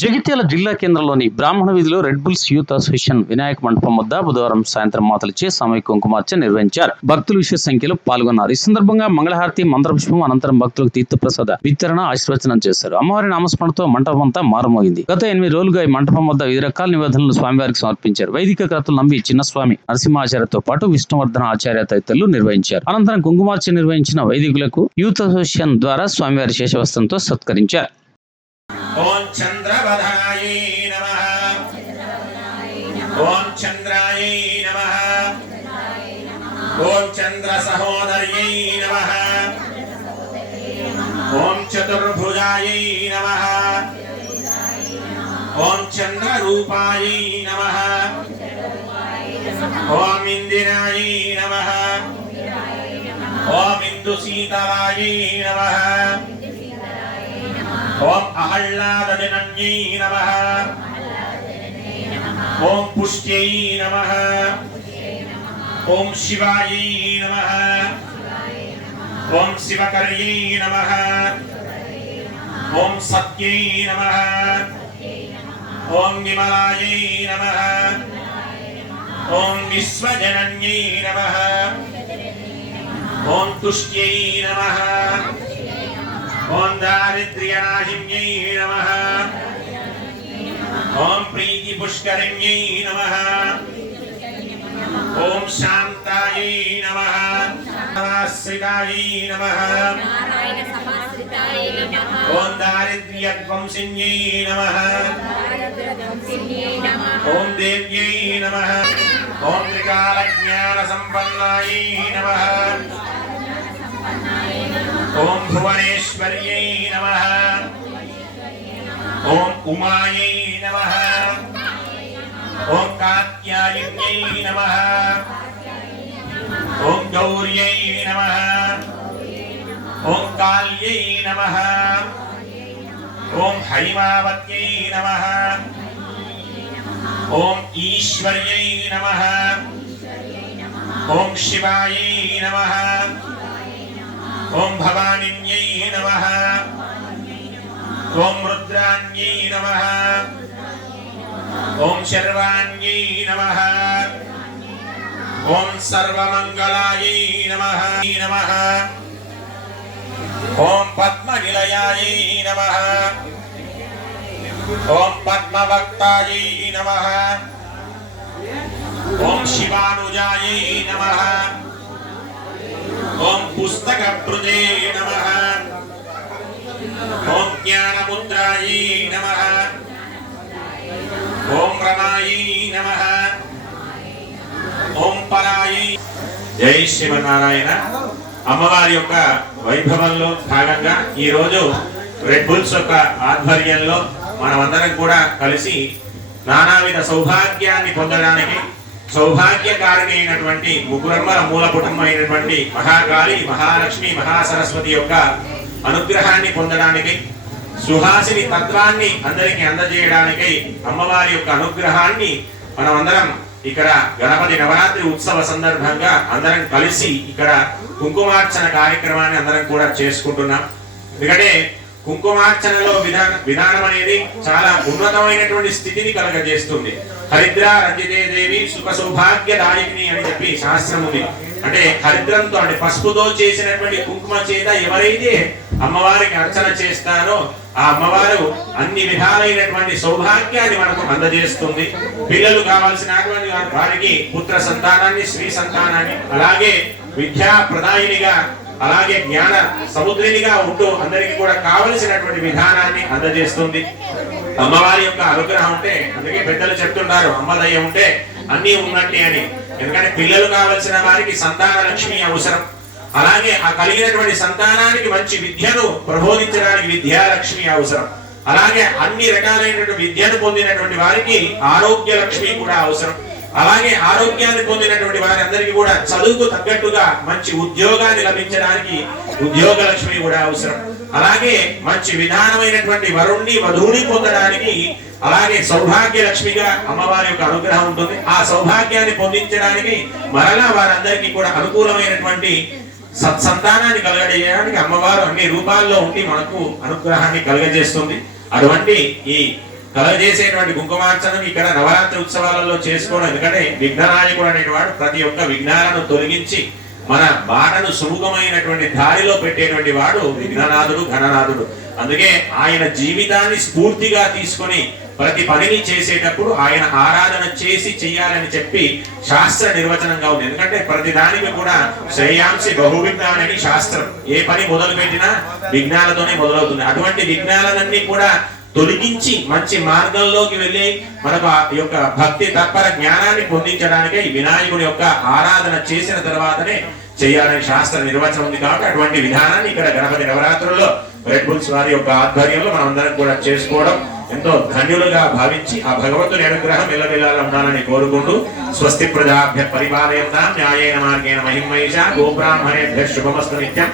జగిత్యాల జిల్లా కేంద్రంలోని బ్రాహ్మణ వీధిలో red bulls youth association Vinayaka మండపం వద్ద బుధవారం సాయంత్రం మాతలిచే సామూహిక కుంకుమార్చ నిర్వహించారు. భక్తులు విశేష సంఖ్యలో పాల్గొన్నారు. ఈ సందర్భంగా మంగళహారతి మంత్రపుష్పం అనంతరం భక్తులకు తీర్థప్రసాద వితరణ ఆశీర్వచనం చేశారు. అమ్మవారి నామస్మరణతో మంటపం అంతా మారుమోగింది. గత ఎనిమిది రోజులుగా ఈ మంటపం వద్ద వివిధ రకాల నివేదనలు స్వామివారికి సమర్పించారు. వైదిక కథలు నమ్మి చిన్నస్వామి నరసింహాచార్యతో పాటు విష్ణువర్ధన ఆచార్య తదితరులు నిర్వహించారు. అనంతరం కుంకుమార్చ నిర్వహించిన వైదికులకు యూత్ అసోసియేషన్ ద్వారా స్వామివారి శేషవస్త్రంతో సత్కరించారు. ఓం చంద్రవధాయ నమ. ఓం చంద్రాయ నమ. ఓం చంద్ర సహోదర్యై నమ. ఓం చతుర్భుజాయ నమ. ఓం చంద్రరూపాయై నమ. ఓం ఇందిరాయ నమ. ఓం ఇందు సీతరాయ నమ. ఓం అహల్లాదజనన్యై నమః. ఓం పుష్ట్యై నమః. ఓం శివాయై నమః. ఓం శివకర్యై నమః. ఓం సత్యై నమః. ఓం విమలాయై నమః. ఓం విశ్వజనన్యై నమః. ఓం తుష్ట్యై నమః. ఓం దారిద్ర్యనాశిన్యై నమ. ఓం ప్రీతి పుష్కరిణ్యై నమ. ఓం శాంతాయై నమ. ఆశ్రితాయై నమ. ఓం దారిద్ర్యధ్వంసిన్యై నమః. భారద్రదంసిన్యై ఓం దేవ్యై నమ. ఓం త్రికాలజ్ఞాన సంపన్నాయై నమః. ఓం భువనేశ్వర్యై నమః ఓం ఉమాయై నమః ఓం కాత్యాయన్యై నమః ఓం గౌర్యై నమః ఓం కాల్యై నమః ఓం హైమావత్యై నమః ఓం ఈశ్వర్యై నమః ఓం శివాయై నమః ఓం భవానిన్యై నమః ఓం రుద్రాన్యై నమః ఓం శర్వాణ్యై నమః ఓం సర్వమంగళాయై నమః నమః ఓం పద్మనిలయాయై నమః ఓం పద్మవక్తాయై నమః ఓం శివానుజాయై నమః ఓం పుస్తక పుస్తకభృతే నమః ఓం జ్ఞానముద్రాయై నమ ఓం ప్రణాయై నమః ఓం పరాయి జై శివనారాయణ అమ్మవారి యొక్క వైభవంలో భాగంగా ఈ రోజు రెడ్ బుల్స్ యొక్క ఆధ్వర్యంలో మనమందరం కూడా కలిసి నానావిధ సౌభాగ్యాన్ని పొందడానికి సౌభాగ్యకారిణైనటువంటి ముగ్గురమ్మల మూల కుటుంబమైనటువంటి మహాకాళి మహాలక్ష్మి మహాసరస్వతి యొక్క అనుగ్రహాన్ని పొందడానికి సుహాసిని తత్వాన్ని అందరికీ అందజేయడానికి అమ్మవారి యొక్క అనుగ్రహాన్ని మనం అందరం ఇక్కడ గణపతి నవరాత్రి ఉత్సవ సందర్భంగా అందరం కలిసి ఇక్కడ కుంకుమార్చన కార్యక్రమాన్ని అందరం కూడా చేసుకుంటున్నాం. ఎందుకంటే కుంకుమార్చనలో విధాన విధానం అనేది చాలా ఉన్నతమైనటువంటి స్థితిని కలగజేస్తుంది. హరిద్ర రంజితే దేవి సుఖ సౌభాగ్యదాయకిని అని చెప్పి శాస్త్రం ఉంది అంటే హరిద్రంతో అంటే పసుపుతో చేసినటువంటి కుంకుమ చేత ఎవరైతే అమ్మవారికి అర్చన చేస్తారో ఆ అమ్మవారు అన్ని విధాలైనటువంటి సౌభాగ్యాన్ని మనకు అందజేస్తుంది. పిల్లలు కావాల్సినటువంటి వారికి పుత్ర సంతానాన్ని స్త్రీ సంతానాన్ని అలాగే విద్యా ప్రదాయినిగా అలాగే జ్ఞాన సముద్రినిగా ఉంటూ అందరికీ కూడా కావలసినటువంటి విధానాన్ని అందజేస్తుంది. అమ్మవారి యొక్క అనుగ్రహం ఉంటే అందుకే పెద్దలు చెప్తుంటారు అమ్మదయ్య ఉంటే అన్ని ఉన్నట్టే అని. ఎందుకంటే పిల్లలు కావలసిన వారికి సంతాన లక్ష్మి అవసరం. అలాగే ఆ కలిగినటువంటి సంతానానికి మంచి విద్యను ప్రబోధించడానికి విద్యాలక్ష్మి అవసరం. అలాగే అన్ని రకాలైనటువంటి విద్యను పొందినటువంటి వారికి ఆరోగ్య లక్ష్మి కూడా అవసరం. అలాగే ఆరోగ్యాన్ని పొందినటువంటి వారందరికీ కూడా చదువుకు తగ్గట్టుగా మంచి ఉద్యోగాన్ని లభించడానికి ఉద్యోగ లక్ష్మి కూడా అవసరం. అలాగే మంచి విధానమైనటువంటి వరుణ్ణి వధువుని పొందడానికి అలాగే సౌభాగ్య లక్ష్మిగా అమ్మవారి యొక్క అనుగ్రహం ఉంటుంది. ఆ సౌభాగ్యాన్ని పొందించడానికి మరలా వారందరికీ కూడా అనుకూలమైనటువంటి సత్సంతానాన్ని కలగజేయడానికి అమ్మవారు అన్ని రూపాల్లో ఉండి మనకు అనుగ్రహాన్ని కలగజేస్తుంది. అటువంటి ఈ కలగజేసేటువంటి కుంకుమార్చనం ఇక్కడ నవరాత్రి ఉత్సవాలలో చేసుకోవడం. ఎందుకంటే విఘ్ననాయకుడు అనేవాడు ప్రతి ఒక్క విఘ్నాలను తొలగించి మన బాటను సుముఖమైనటువంటి దారిలో పెట్టేటువంటి వాడు విఘ్ననాథుడు ఘననాథుడు. అందుకే ఆయన జీవితాన్ని స్ఫూర్తిగా తీసుకొని ప్రతి పనిని చేసేటప్పుడు ఆయన ఆరాధన చేసి చెయ్యాలని చెప్పి శాస్త్ర నిర్వచనంగా ఉంది. ఎందుకంటే ప్రతి దానికి కూడా శ్రేయాంశి బహువిజ్ఞానని శాస్త్రం. ఏ పని మొదలు పెట్టినా విఘ్నాలతోనే మొదలవుతుంది. అటువంటి విఘ్నాలన్నీ కూడా తొలగించి మంచి మార్గంలోకి వెళ్ళి మనకు యొక్క భక్తి తత్పర జ్ఞానాన్ని పొందించడానికే వినాయకుడి యొక్క ఆరాధన చేసిన తర్వాతనే చేయాలని శాస్త్ర నిర్వచనం ఉంది కాబట్టి అటువంటి విధానాన్ని ఇక్కడ గణపతి నవరాత్రుల్లో రెడ్ బుల్స్ వారి యొక్క ఆధ్వర్యంలో మనం అందరం కూడా చేసుకోవడం ఎంతో ధన్యులుగా భావించి ఆ భగవంతుని అనుగ్రహం ఎల్లవెల్లాలా ఉండాలని కోరుకుంటూ స్వస్తి ప్రజాభ్య పరిపాలయం న్యాయేన మార్గేణ మహిమేష గోబ్రాహ్మణేభ్య శుభమస్తు నిత్యం.